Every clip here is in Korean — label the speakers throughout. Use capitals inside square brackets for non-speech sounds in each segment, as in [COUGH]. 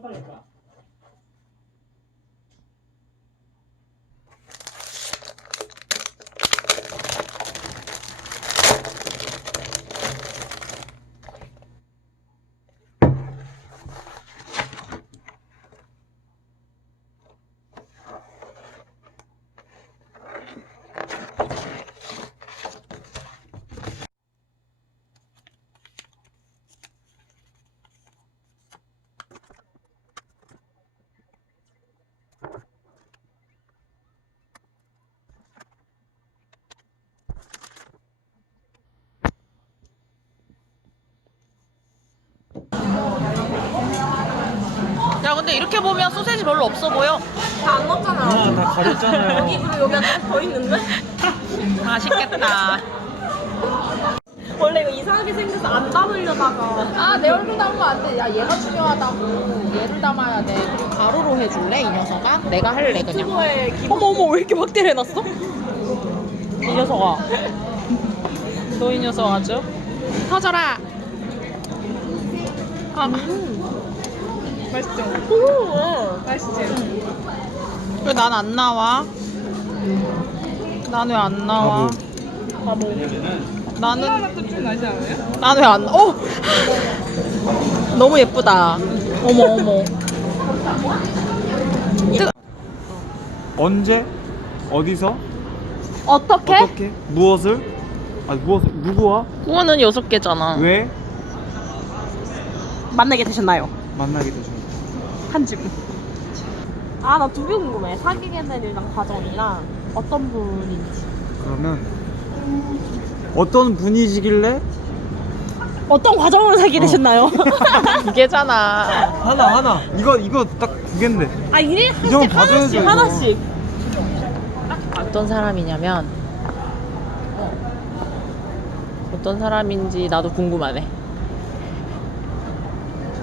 Speaker 1: 깜빡했다.
Speaker 2: 야 근데 이렇게 보면 소세지 별로 없어 보여.
Speaker 3: 다안 넣었잖아.
Speaker 1: 아, 다 가렸잖아요.
Speaker 3: 그리고 여기 하나 더 있는데? [LAUGHS]
Speaker 2: 맛있겠다.
Speaker 3: 원래 이거 이상하게 생겨서 안 담으려다가.
Speaker 2: 아 내 얼굴 담으면 안 돼. 야 얘가 중요하다고. 얘를 담아야 돼. 그리고 가로로 해줄래 이 녀석아? 내가 할래 그냥.
Speaker 3: 기본.
Speaker 2: 어머 어머 왜 이렇게 확대를 해놨어? 이 녀석아. 너 이 녀석 아주. 터져라. 아.
Speaker 3: 맛있죠? 오, 맛있지?
Speaker 2: 왜 난 안 나와? 난 왜 안 나와?
Speaker 3: 바보.
Speaker 2: 나는
Speaker 3: 좀 나지 않아요?
Speaker 2: 난 왜 안? 어 너무 예쁘다. 어머 어머.
Speaker 1: 언제? 어디서?
Speaker 2: 어떻게?
Speaker 1: 어떻게? 무엇을? 아 무엇을? 누구와?
Speaker 2: 그거는 여섯 개잖아.
Speaker 1: 왜?
Speaker 3: 만나게 되셨나요?
Speaker 1: 만나게 되셨나요?
Speaker 3: 한지금. 아, 나 두 개 궁금해. 사귀게 된 일랑 과정이랑 어떤 분인지.
Speaker 1: 그러면 어떤 분이시길래
Speaker 3: 어떤 과정으로 사귀게
Speaker 1: 어.
Speaker 3: 되셨나요? [LAUGHS]
Speaker 2: 이게잖아.
Speaker 1: 하나 하나 이거 이거 딱 두 개인데
Speaker 3: 아,
Speaker 1: 일이 정도
Speaker 3: 하나씩,
Speaker 1: 봐줘야죠,
Speaker 3: 하나씩,
Speaker 1: 이거.
Speaker 3: 하나씩.
Speaker 2: 어떤 사람이냐면 어떤 사람인지 나도 궁금하네.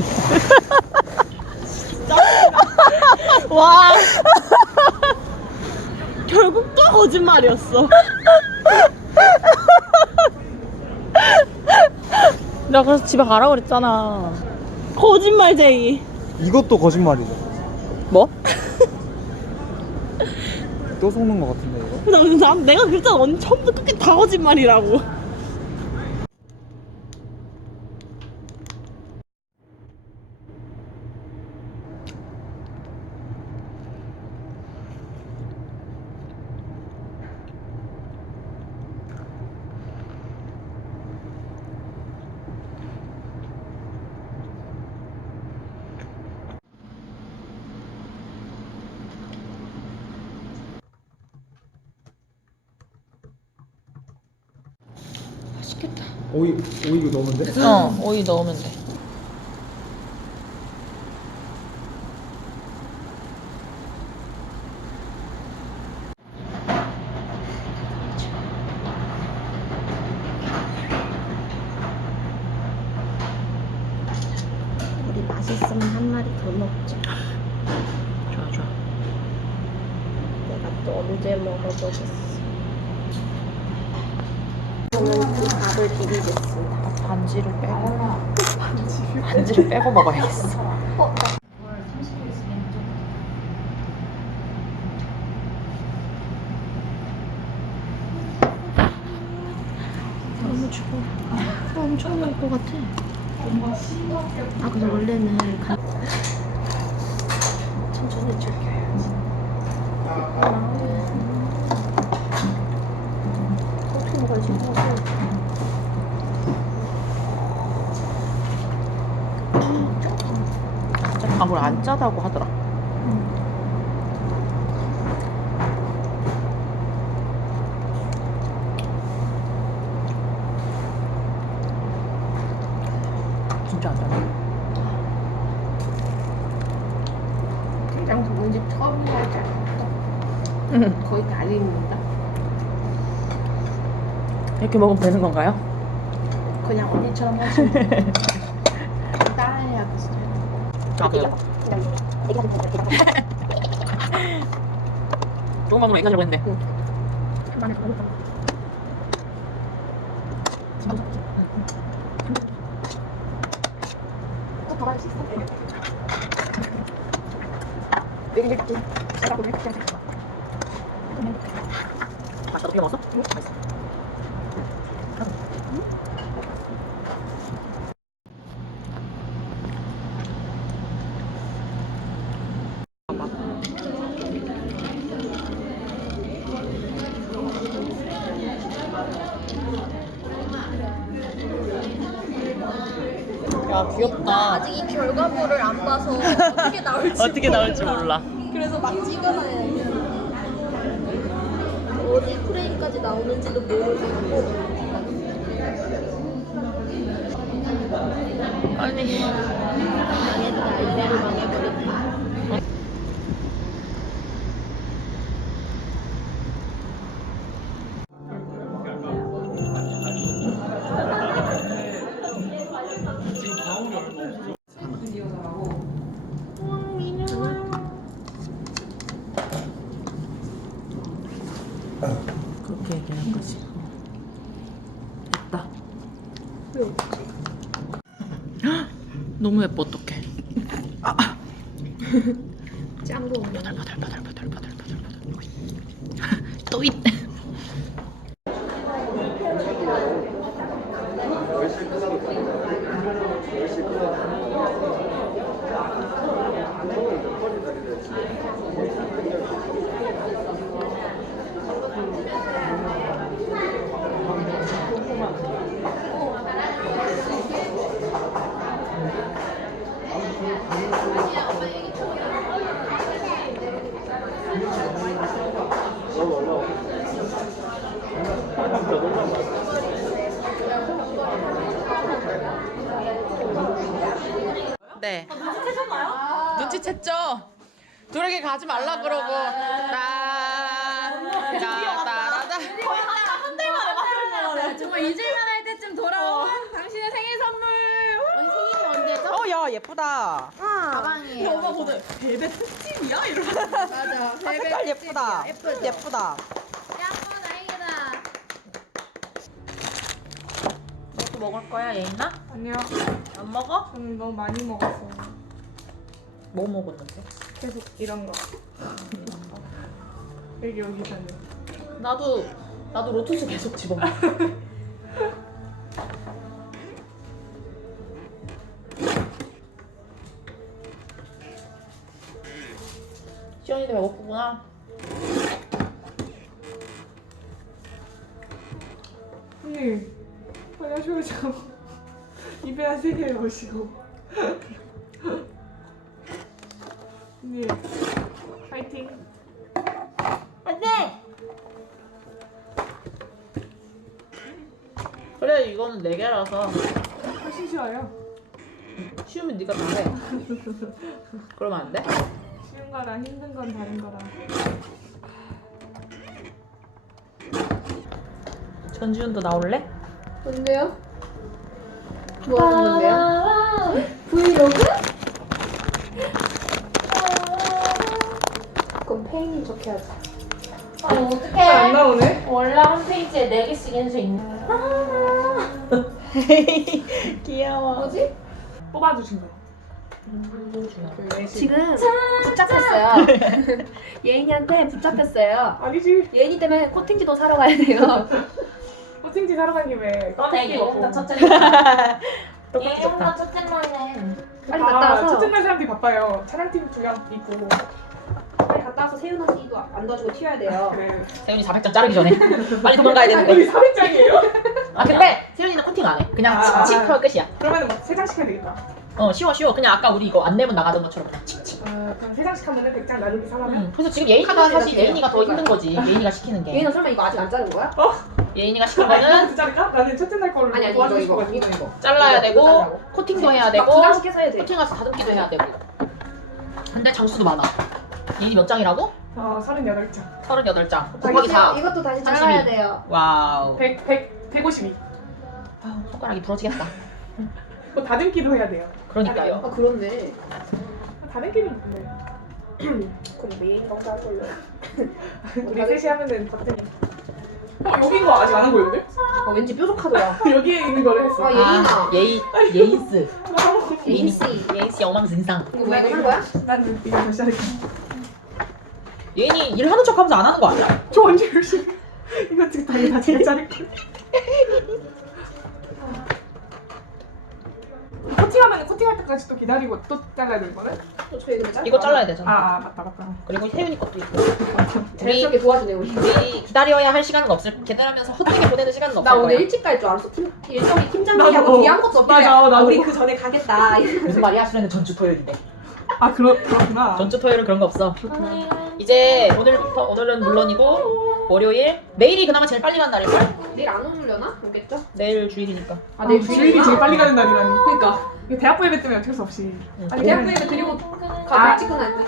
Speaker 2: [LAUGHS]
Speaker 3: 와. [LAUGHS] 결국 또 거짓말이었어. [LAUGHS]
Speaker 2: 나 그래서 집에 가라 그랬잖아.
Speaker 3: 거짓말쟁이.
Speaker 1: 이것도 거짓말이죠
Speaker 2: 뭐?
Speaker 1: 또 속는 것 같은데 이거
Speaker 3: 나, 나, 내가 그랬잖아. 언니 처음부터 끝까지 다 거짓말이라고.
Speaker 1: 오이 오이 이거 넣으면 돼?
Speaker 2: 어, 오이 넣으면 돼.
Speaker 3: 우리 맛있으면 한 마리 더 먹자.
Speaker 2: 좋아, 좋아.
Speaker 3: 내가 또 언제 먹어보겠어. 저는 그 밥을 비비겠습니다.
Speaker 2: 반지를 빼고. 반지를 빼고 먹어야겠어. [LAUGHS]
Speaker 3: 너무 추워. [LAUGHS] 어, 엄청 나을 것 같아. 아, 근데 원래는 가... 천천히 즐겨야지. 어떻게 먹어야지?
Speaker 2: 아, 뭘 안 짜다고 하더라. 진짜 안 짜네.
Speaker 3: 처음. 거의.
Speaker 2: 이렇게 먹으면 되는 건가요?
Speaker 3: 그냥 언니처럼 하시면 [LAUGHS] 돼요. 따라해야겠어요.
Speaker 2: 아, 그래요?
Speaker 3: 그냥
Speaker 2: 조금만 애가 들고 했는데.
Speaker 3: 먹어. 또 덜할 수 있어?
Speaker 2: 맛있다. 너 비벼 먹었어? 응. 맛있어. 야 귀엽다.
Speaker 4: 아직 이 봐서 어떻게 나올지 [LAUGHS]
Speaker 2: 어떻게 나올지 몰라.
Speaker 4: 그래서 막 찍어놔야 돼. 어디 프레임까지 나오는지도 모르고
Speaker 2: 아니.
Speaker 4: 망했다 이대로 망해버렸
Speaker 2: 얘기한 거지. 됐다. 너무 예뻐 어떡해.
Speaker 4: 짱 [LAUGHS] 구
Speaker 2: 바들바들바들바들바들바들. 또 있네. 네. 눈치챘죠? 둘에게 가지 말라 그러고 따따라다
Speaker 4: 정말 잊을만 할 때쯤 돌아온 당신의 생일 선물. 언니 생일이 언제죠?
Speaker 2: 어야 예쁘다
Speaker 4: 가방이에요. 오빠 보드. 맞아.
Speaker 2: 색깔 예쁘다
Speaker 4: 예쁘죠?
Speaker 2: 예쁘다
Speaker 4: 야, 다행이다.
Speaker 2: 너도 먹을 거야 예인아?
Speaker 5: 아니요.
Speaker 2: 안 먹어?
Speaker 5: 저는 너무 많이 먹었어요.
Speaker 2: 뭐 먹었는데?
Speaker 5: 계속 이런 거. 여기 여기 저는.
Speaker 2: 나도 나도 로투스 계속 집어먹어 [LAUGHS] 시원이도 배고프구나
Speaker 5: 언니 빨리 하셔야죠. [LAUGHS] 입에 한세개 넣으시고. 쉬워요.
Speaker 2: 쉬우면 네가 다해 그러면 안 돼?
Speaker 5: 쉬운 거랑 힘든 건 다른 거라.
Speaker 2: 전지훈도 나올래?
Speaker 4: 뭔데요? 뭐 하는 건데요? 브이로그? 그럼 페인이 적혀야지.
Speaker 5: 아안
Speaker 4: 어떡해.
Speaker 5: 나오네?
Speaker 2: 원래 한 페이지에 네 개씩 해서 있는 [LAUGHS] 귀여워
Speaker 4: 뭐지?
Speaker 5: 뽑아주신 거.
Speaker 4: 지금 붙잡혔어요. [LAUGHS] 예인이한테 붙잡혔어요.
Speaker 5: 아니지.
Speaker 4: 예인이 때문에 코팅지도 사러 가야 돼요. [LAUGHS]
Speaker 5: 코팅지 사러 간 김에 떡볶이 먹고.
Speaker 2: 똑같이 좋다
Speaker 4: 첫째 날에. 빨리
Speaker 5: 아,
Speaker 4: 갔다 와서.
Speaker 5: 첫째 날 사람들이 바빠요. 촬영팀 두명 있고.
Speaker 4: 빨리 갔다 와서 세윤 언니도 안 도와주고 튀어야 돼요.
Speaker 5: 네.
Speaker 2: 세윤이 400장 자르기 전에 빨리 도망가야
Speaker 5: 우리
Speaker 2: 되는데
Speaker 5: 400장이에요?
Speaker 2: 아 근데 세윤이는 코팅 안 해 그냥
Speaker 5: 아,
Speaker 2: 칙칙
Speaker 5: 아.
Speaker 2: 하고 끝이야
Speaker 5: 그러면 세 장씩 해야 되겠다.
Speaker 2: 어 쉬워 쉬워 그냥 아까 우리 이거 안내문 나가던 것처럼 그냥 칙칙
Speaker 5: 아, 그럼 세 장씩 하면은 100장 나누기 3하면?
Speaker 2: 음, 그래서 지금 예인이가
Speaker 4: 카드
Speaker 2: 사실. 예인이가 더 힘든 거지 예인이가 시키는 게
Speaker 4: 예인은 설마 이거 아직 안 자른 거야?
Speaker 2: 예인이가 시킨
Speaker 5: 아,
Speaker 2: 거는
Speaker 5: 두 장일까? 나는 첫째 날 걸로
Speaker 4: 아니 아니 이거
Speaker 5: 도와주고
Speaker 4: 이거
Speaker 5: 싶어가지고.
Speaker 4: 이거 이거.
Speaker 2: 잘라야
Speaker 4: 이거
Speaker 2: 되고. 코팅도 해야
Speaker 4: 막
Speaker 2: 되고
Speaker 4: 두 장씩 해서 해야 돼.
Speaker 2: 코팅 가서 다듬기도 해야 되고 근데 장수도 많아 예인이 몇 장이라고?
Speaker 5: 어, 38장.
Speaker 2: 38장
Speaker 4: 자,
Speaker 2: 곱하기
Speaker 4: 이거-
Speaker 2: 4
Speaker 4: 이것도 다시
Speaker 2: 32.
Speaker 4: 잘라야 돼요.
Speaker 2: 와우
Speaker 5: 100, 100, 152.
Speaker 2: 아우, 손가락이 부러지겠다 [LAUGHS]
Speaker 5: 뭐 다듬기도 해야 돼요.
Speaker 2: 그러니까요
Speaker 4: 아 그렇네.
Speaker 5: 다듬기는 근데 [CLEARS THROAT]
Speaker 4: 그럼 혼자 할 걸로.
Speaker 5: 우리 [LAUGHS] 셋이 하면은 박진이. 어, 여기 있는 거 아직 안 한 거였는데?
Speaker 4: 아 왠지 뾰족하더라. [LAUGHS]
Speaker 5: 여기에 있는 거를 했어.
Speaker 4: 아, 예인아.
Speaker 2: 예인 예인스
Speaker 4: 예인 씨.
Speaker 2: 예인씨 엉망진상
Speaker 4: 이거 왜한 거야?
Speaker 5: 나는 이거 다시 할게.
Speaker 2: 예인이 일하는 척 하면서 안 하는 거 아니야?
Speaker 5: 저 언제 열심히. 이거 지금 다, 다 제가 자를 거 코팅하면 코팅할 때까지 또 기다리고 또 잘라야 되는 거네?
Speaker 2: 이거 잘라야 되잖아.
Speaker 5: 아, 아 맞다 맞다.
Speaker 2: 그리고 혜윤이 것도 있고.
Speaker 4: 자연스럽게 도와주네 우리.
Speaker 2: 우리 기다려야 할 시간은 없을 계단하면서 헛되게 보내는 시간은 없을
Speaker 4: 나 오늘
Speaker 2: 거야.
Speaker 4: 일찍 갈 줄 알았어. 팀 일정이
Speaker 5: 나도.
Speaker 4: 팀장님하고 뒤에 아무것도 없길래
Speaker 5: 맞아, 나도.
Speaker 4: 아, 우리 그 전에 가겠다. [LAUGHS]
Speaker 2: 무슨 말이야? 수련은 전주 토요일인데.
Speaker 5: 아 그렇 그렇구나.
Speaker 2: 전주 토요일은 그런 거 없어. 이제 오늘부터 오늘은 물론이고 월요일 매일이 그나마 제일 빨리 간 날일걸?
Speaker 4: 내일 안 오려나? 오겠죠?
Speaker 2: 내일 주일이니까.
Speaker 4: 아
Speaker 5: 아,
Speaker 4: 내일
Speaker 5: 주일이 제일 빨리 가는 날이라니.
Speaker 4: 그러니까.
Speaker 5: 이거 대학부 예배 때문에 어쩔 수 없이.
Speaker 2: 응.
Speaker 5: 빨리
Speaker 4: 대학
Speaker 5: 가는
Speaker 4: 부에는 그리고
Speaker 5: 아.
Speaker 4: 일찍 끝날 때.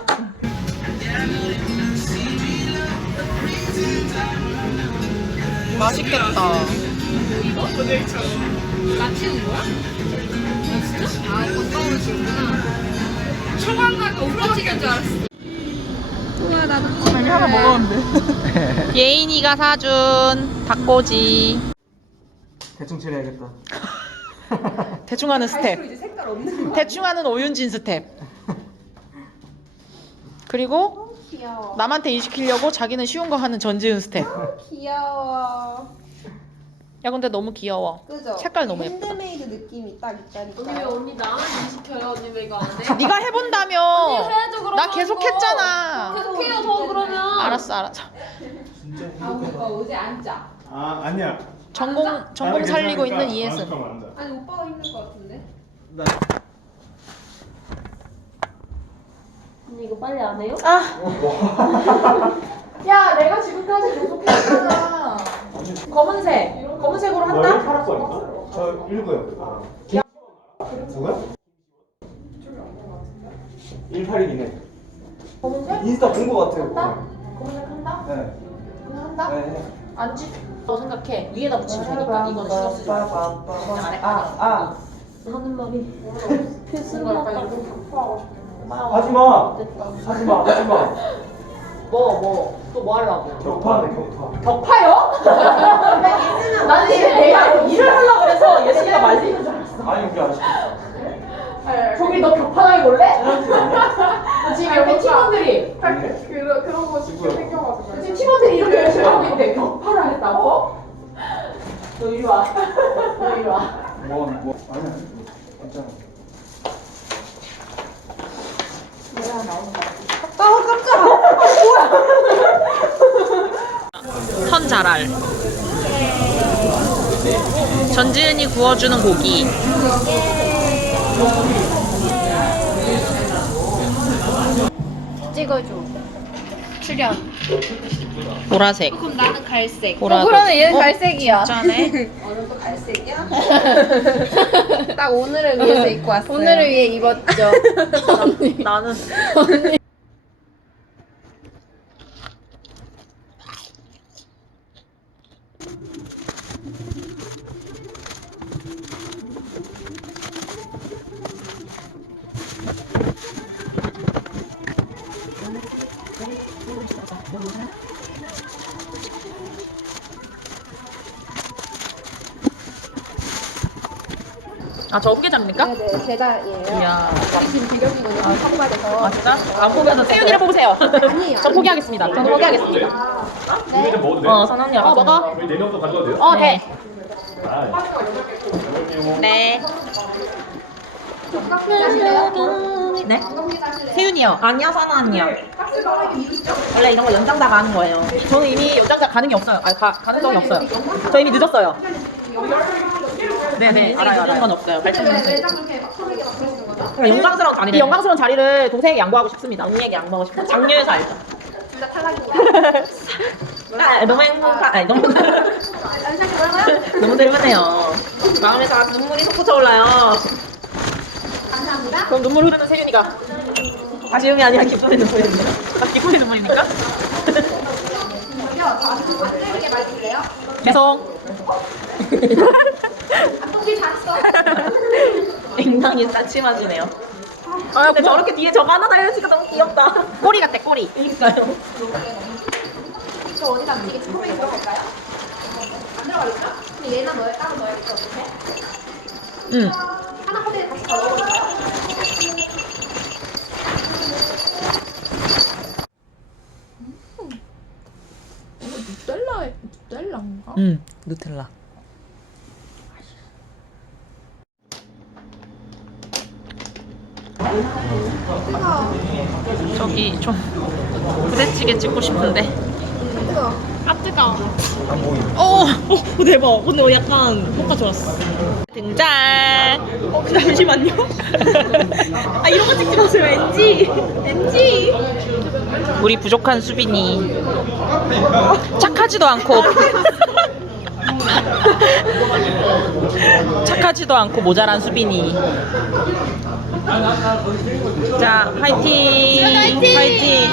Speaker 2: 맛있겠다.
Speaker 4: 나 치운 거야? 진짜? 아 건강으로 치우구나. 초반 가니까 울어지는 줄 알았어. 우와 나도
Speaker 5: 이미 하나 먹었는데. [LAUGHS]
Speaker 2: 예인이가 사준 닭꼬지.
Speaker 1: 대충 처리해야겠다. [LAUGHS]
Speaker 2: 대충 하는 스텝.
Speaker 4: 이제 색깔 없는 거.
Speaker 2: 대충 하는 오윤진 스텝. 그리고
Speaker 4: 귀여워.
Speaker 2: 남한테 일시키려고 자기는 쉬운 거 하는 전지은 스텝.
Speaker 4: 귀여워.
Speaker 2: 야 근데 너무 귀여워.
Speaker 4: 그죠?
Speaker 2: 색깔 너무 예쁘다.
Speaker 4: 핸드메이드 느낌이 딱 있다니까.
Speaker 6: 언니 왜 언니 나만 일 시켜요? 언니 왜 이거 안 해? [LAUGHS]
Speaker 2: 네가 해본다며.
Speaker 6: 해야죠 그럼
Speaker 2: 나 계속 했잖아.
Speaker 6: 계속해요 저 그러면
Speaker 2: 알았어 알았어.
Speaker 4: 아 오빠 어제 앉자.
Speaker 7: 아 아니야.
Speaker 2: 전공 전공
Speaker 7: 나는
Speaker 2: 살리고
Speaker 7: 괜찮으니까
Speaker 2: 있는
Speaker 7: 돼.
Speaker 4: 아니 오빠가 힘들 것 같은데.
Speaker 6: 언니 이거 빨리 안 해요?
Speaker 2: 아. 야 내가 지금까지 계속 했잖아. 검은색. 검은색으로
Speaker 7: 너
Speaker 2: 한다?
Speaker 7: 파란 거니까? 저 읽어요. 아. 누구야? 18일이네.
Speaker 2: 검은색?
Speaker 1: 인스타 본거 같아요.
Speaker 2: 한다? 검은색 한다?
Speaker 1: 네.
Speaker 2: 그냥 한다?
Speaker 1: 네.
Speaker 2: 안 찢. 너 생각해. 위에다 붙이면 되니까 이거는 신경 쓰지 마. 그냥 아래
Speaker 1: 아, 아.
Speaker 6: 하는 말이
Speaker 2: 이걸 빨리
Speaker 1: 하지 마. 하지 마. 하지 마.
Speaker 2: 뭐 뭐. 또 뭐 하려고?
Speaker 1: 격파네, 격파.
Speaker 2: 격파요? 나는 지금 내가 일을 하려고 그래서 예슬이가 말리는 줄 알았어.
Speaker 1: 아니, 우리 아직.
Speaker 2: 저기 너 격파당해 볼래? 너 지금 여기 팀원들이
Speaker 1: 네?
Speaker 5: 그런 그런 거 쉽게
Speaker 1: 지구요.
Speaker 5: 생겨가지고.
Speaker 2: 지금 팀원들이 이렇게 열심히 하고 있는데 격파를 하겠다고? 너 이리 와. 너 이리 와.
Speaker 1: 뭐, 뭐. 아니, 아니. 괜찮아.
Speaker 2: 선자랄. 전지은이 구워주는 고기.
Speaker 4: 찍어줘. 출연.
Speaker 2: 보라색.
Speaker 4: 그럼 나는 갈색.
Speaker 2: 보라색.
Speaker 4: 그러면 얘는 갈색이야. [LAUGHS] 오늘도 갈색이야? [LAUGHS] 딱 오늘을 위해서 입고 왔어요. 오늘을 위해 입었죠. [LAUGHS]
Speaker 2: 나는 아, 저 후계자입니까?
Speaker 4: 네네, 제자예요.
Speaker 2: 이야.
Speaker 4: 우리 지금 비려지거든요. 한국에서.
Speaker 2: 아, 진짜? 안 보면은 세윤이를 뽑으세요.
Speaker 4: 아니에요.
Speaker 2: 전 포기하겠습니다. 전 포기하겠습니다.
Speaker 7: 이거 좀 먹어도 돼?
Speaker 2: 어, 선언니 어, 먹어.
Speaker 7: 우리 네 명도 가져가도 돼요?
Speaker 2: 어, 돼.
Speaker 7: 아,
Speaker 2: 네. 네?
Speaker 4: 떡볶이 사실래요?
Speaker 2: 세윤이요. 아니요, 선아 언니요. 원래 이런 거 연장자 가는 거예요. 저는 이미 연장자 가능이 없어요. 아, 가, 가는 적이 없어요. 저 이미 늦었어요. 네네, 알아요, 알아요. 건 없어요. 발전은
Speaker 4: 왜 이렇게 막 소리가 막 그러시는 거죠?
Speaker 2: 이 영광스러운 자리, 이 영광스러운 자리를 동생에게 양보하고 싶습니다. 언니에게 양보하고 싶어요. 장류에서 알죠.
Speaker 4: 둘 다 탈락인가?
Speaker 2: 아, 너무 행복하, 아니, 너무, [LAUGHS]
Speaker 4: 안?
Speaker 2: 너무 늙으네요. 마음에서 눈물이 솟구쳐 올라요.
Speaker 4: 감사합니다.
Speaker 2: 그럼 눈물 흐르는 세윤이가 아쉬움이 아니라 기쁨의 눈물입니다. 아, 기쁨의 눈물입니까?
Speaker 4: 저기요, 안 들리게 말해줄래요?
Speaker 2: 계속
Speaker 4: 어떻게 잤어? [LAUGHS]
Speaker 2: 굉장히 싸침하시네요. 아, 아, 근데 저렇게 뒤에 저거 하나 달려있으니까 너무 귀엽다. 꼬리 같아, 꼬리. 있어요.
Speaker 4: 저 어디다 이게 지퍼링 들어갈까요? 안 들어가겠죠? 근데 얘나 넣어 따로 넣어야겠죠, 어떻게?
Speaker 2: 응.
Speaker 4: 하나 포대에 다시 넣어볼까요?
Speaker 5: 음. 이거 누텔라.
Speaker 2: 응, 누텔라. 저기 좀 부대찌개 찍고 싶은데.
Speaker 5: 아 뜨거.
Speaker 2: 어, 어 대박. 근데 어, 약간 효과 좋았어. 등장. 어, 잠시만요. [LAUGHS] 아 이런 거 찍지 마세요, NG. NG. 우리 부족한 수빈이 착하지도 않고 [LAUGHS] 착하지도 않고 모자란 수빈이. 자, 화이팅! 화이팅! 화이팅!